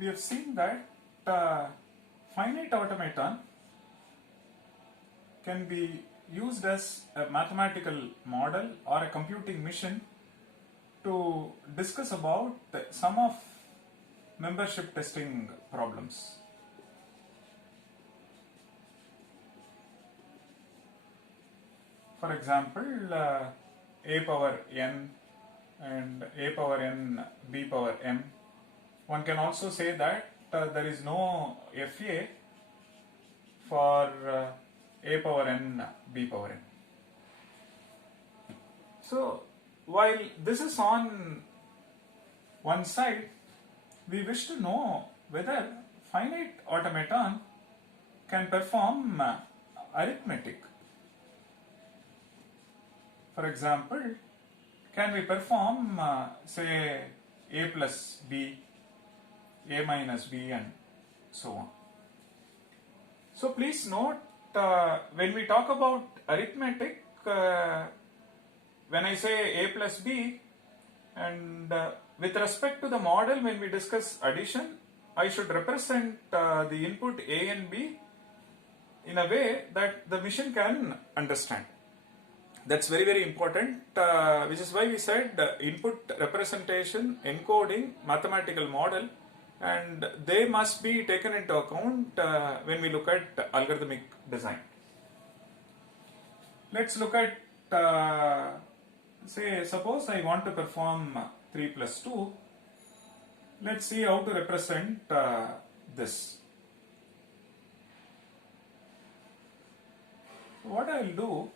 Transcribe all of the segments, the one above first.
we have seen that finite automaton can be used as a mathematical model or a computing mission to discuss about some of membership testing problems. For example, a power n and a power n b power m. One can also say that there is no FA for a power n b power n. So while this is on one side, we wish to know whether finite automaton can perform arithmetic. For example, can we perform say a plus b, a minus b, and so on. So please note, when we talk about arithmetic, when I say a plus b, and with respect to the model, when we discuss addition, I should represent the input a and b in a way that the machine can understand. That's very, very important, which is why we said input representation, encoding, mathematical model, and they must be taken into account when we look at algorithmic design. Let's look at, say, suppose I want to perform 3 plus 2. Let's see how to represent this. What I will do,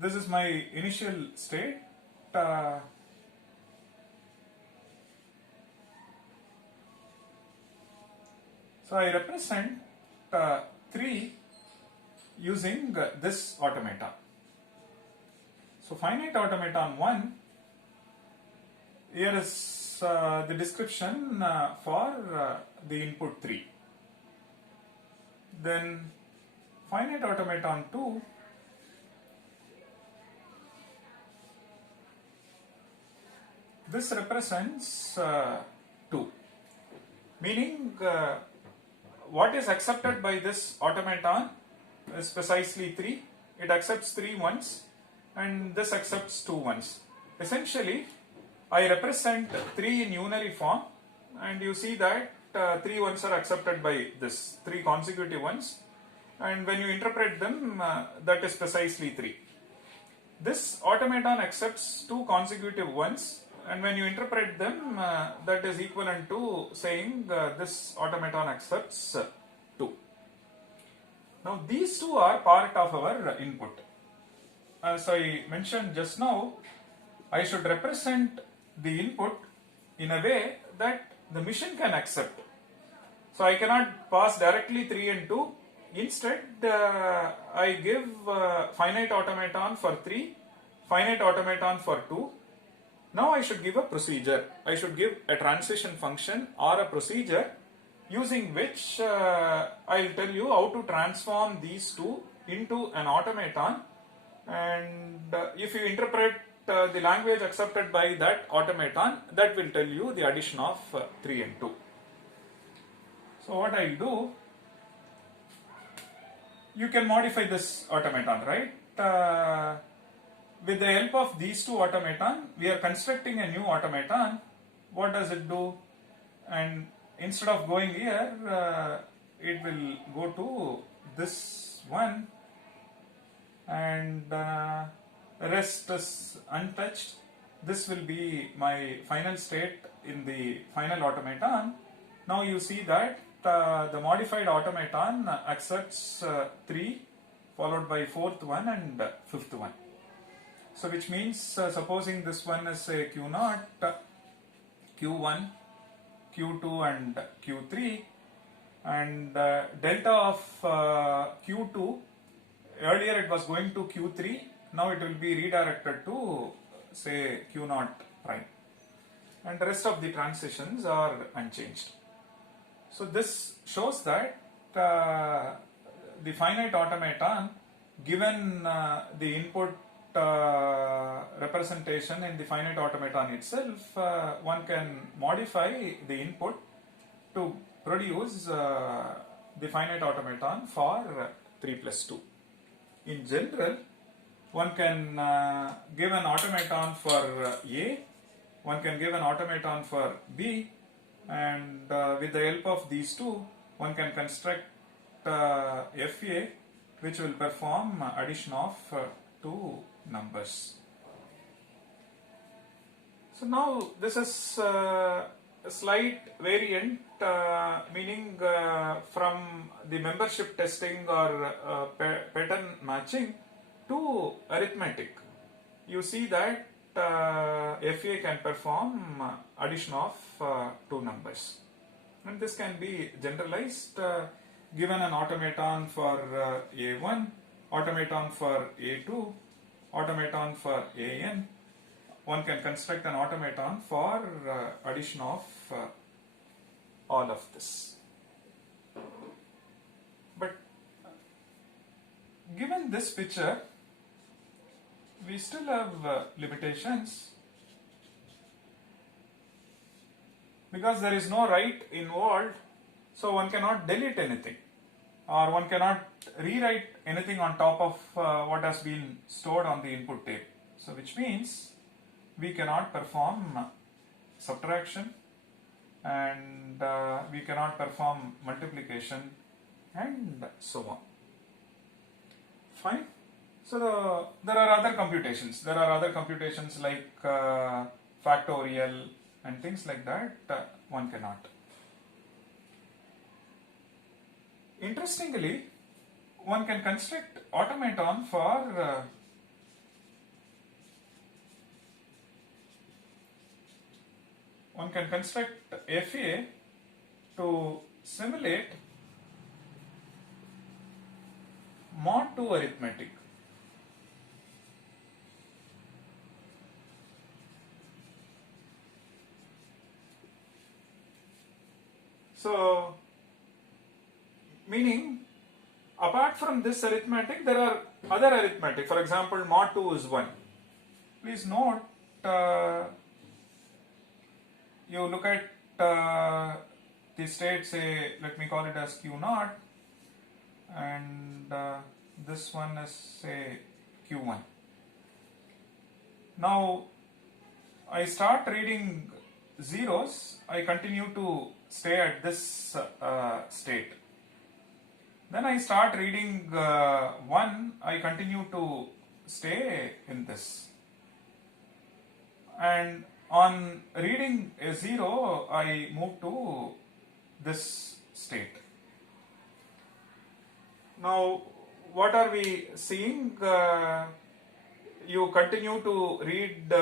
this is my initial state. So I represent 3 using this automaton. So finite automaton 1, here is the description for the input 3. Then finite automaton 2, this represents 2, meaning what is accepted by this automaton is precisely 3. It accepts 3 ones and this accepts 2 ones. Essentially, I represent 3 in unary form, and you see that 3 ones are accepted by this, 3 consecutive ones, and when you interpret them, that is precisely 3. This automaton accepts 2 consecutive ones, and when you interpret them, that is equivalent to saying this automaton accepts 2. Now these 2 are part of our input. As I mentioned just now, I should represent the input in a way that the machine can accept. So I cannot pass directly 3 and 2. Instead, I give finite automaton for 3, finite automaton for 2. Now I should give a procedure. I should give a transition function or a procedure using which I'll tell you how to transform these 2 into an automaton, and if you interpret the language accepted by that automaton, that will tell you the addition of 3 and 2. So what I'll do, you can modify this automaton, right? With the help of these 2 automaton, we are constructing a new automaton. What does it do? And instead of going here, it will go to this one, and rest is untouched. This will be my final state in the final automaton. Now you see that the modified automaton accepts 3 followed by 4th one and 5th one. So which means, supposing this one is a Q0, Q1, Q2 and Q3, and delta of Q2, earlier it was going to Q3, now it will be redirected to say Q0 prime, and the rest of the transitions are unchanged. So this shows that the finite automaton, given the input representation in the finite automaton itself, one can modify the input to produce the finite automaton for 3 plus 2. In general, one can give an automaton for A, one can give an automaton for B, and with the help of these two, one can construct FA, which will perform addition of two numbers. So now this is a slight variant, meaning from the membership testing or pattern matching to arithmetic. You see that FA can perform addition of two numbers, and this can be generalized given an automaton for A1, automaton for A2, automaton for AN. One can construct an automaton for addition of all of this. But given this picture, we still have limitations, because there is no write involved, so one cannot delete anything, or one cannot rewrite anything on top of what has been stored on the input tape. So which means we cannot perform subtraction, and we cannot perform multiplication, and so on. Fine. So there are other computations. There are other computations like factorial and things like that. One cannot. Interestingly, one can construct automaton for one can construct FA to simulate mod 2 arithmetic. So, meaning apart from this arithmetic, there are other arithmetic. For example, mod 2 is 1. Please note, you look at the state, say, let me call it as Q0, and this one is, say, Q1. Now, I start reading zeros, I continue to stay at this state. Then I start reading 1, I continue to stay in this. And on reading a 0, I move to this state. Now, what are we seeing? You continue to read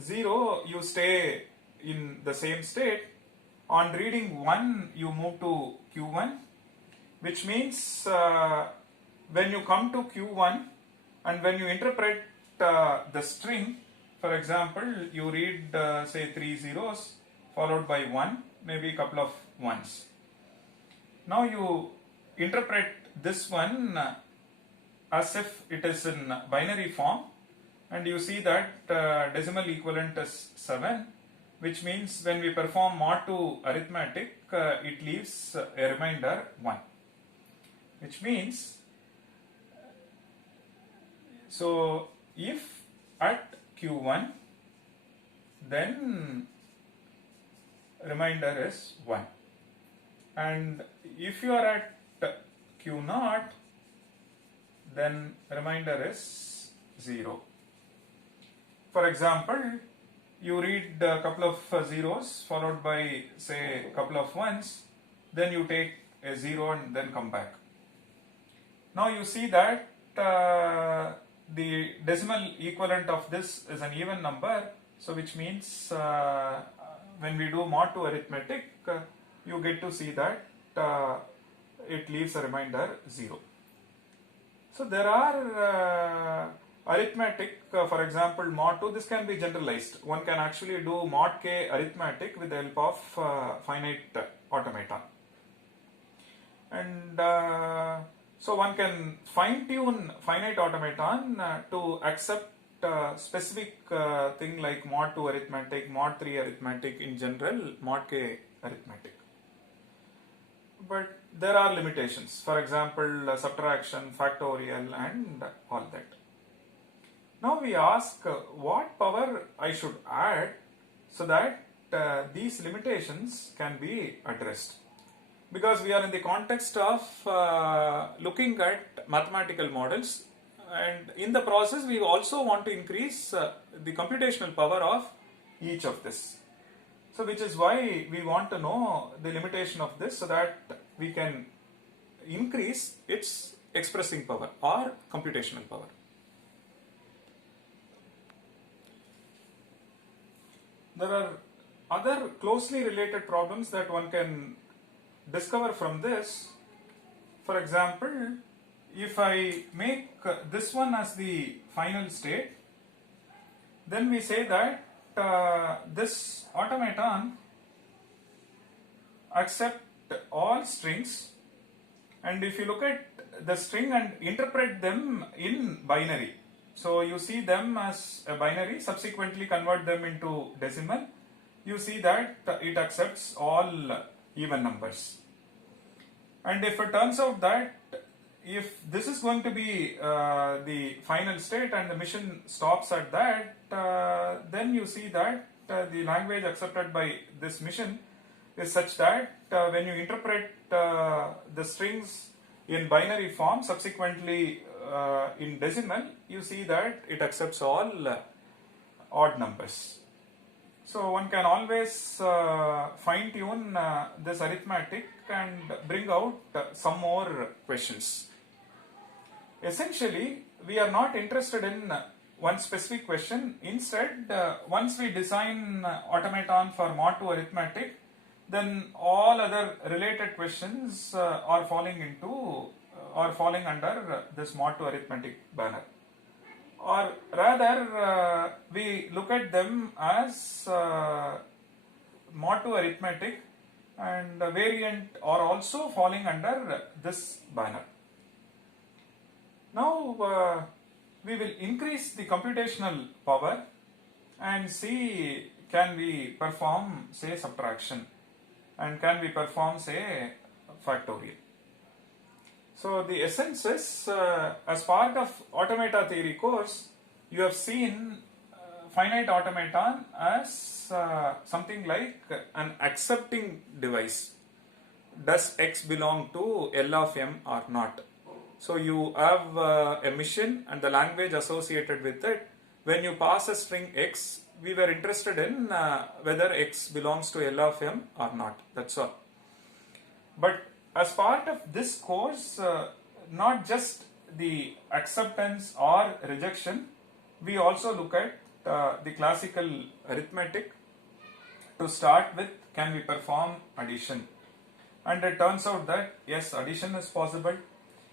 0, you stay in the same state. On reading 1, you move to Q1, which means when you come to Q1 and when you interpret the string, for example, you read say 3 zeros followed by 1, maybe a couple of ones. Now you interpret this one as if it is in binary form, and you see that decimal equivalent is 7, which means when we perform mod 2 arithmetic, it leaves a remainder 1, which means, so if at Q1, then remainder is 1, and if you are at Q0, then remainder is 0. For example, you read a couple of zeros followed by, say, a couple of ones, then you take a 0 and then come back. Now you see that the decimal equivalent of this is an even number, so which means when we do mod 2 arithmetic, you get to see that it leaves a remainder 0. So there are arithmetic, for example, mod 2, this can be generalized. One can actually do mod k arithmetic with the help of finite automaton. And so one can fine tune finite automaton to accept specific thing like mod 2 arithmetic, mod 3 arithmetic, in general mod k arithmetic. but there are limitations. For example, subtraction, factorial, and all that. Now we ask what power I should add so that these limitations can be addressed. Because we are in the context of looking at mathematical models, and in the process we also want to increase the computational power of each of this. So which is why we want to know the limitation of this so that we can increase its expressing power or computational power. There are other closely related problems that one can discover from this. For example, if I make this one as the final state, then we say that this automaton accept all strings, and if you look at the string and interpret them in binary, so you see them as a binary, subsequently convert them into decimal, you see that it accepts all even numbers. And if it turns out that if this is going to be the final state and the mission stops at that, then you see that the language accepted by this mission is such that when you interpret the strings in binary form, subsequently in decimal, you see that it accepts all odd numbers. So one can always fine tune this arithmetic and bring out some more questions. Essentially, we are not interested in one specific question. Instead, once we design automaton for mod 2 arithmetic, then all other related questions are falling under this mod 2 arithmetic banner. Or rather, we look at them as mod 2 arithmetic and variant are also falling under this banner. Now we will increase the computational power and see can we perform say subtraction and can we perform say factorial. So the essence is as part of automata theory course, you have seen finite automaton as something like an accepting device. Does x belong to L of m or not? So you have a mission and the language associated with it. When you pass a string x, we were interested in whether x belongs to L of m or not. That's all. But as part of this course, not just the acceptance or rejection, we also look at the classical arithmetic. To start with, can we perform addition? And it turns out that yes, addition is possible.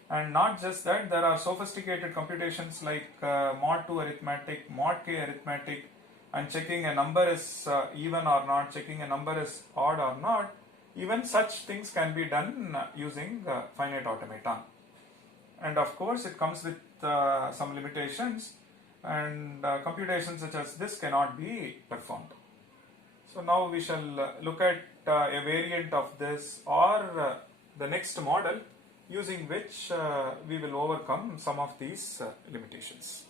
And not just that, there are sophisticated computations like mod 2 arithmetic, mod k arithmetic, and checking a number is even or not, checking a number is odd or not. Even such things can be done using finite automaton. And of course, it comes with some limitations, and computations such as this cannot be performed. So now we shall look at a variant of this or the next model using which we will overcome some of these limitations.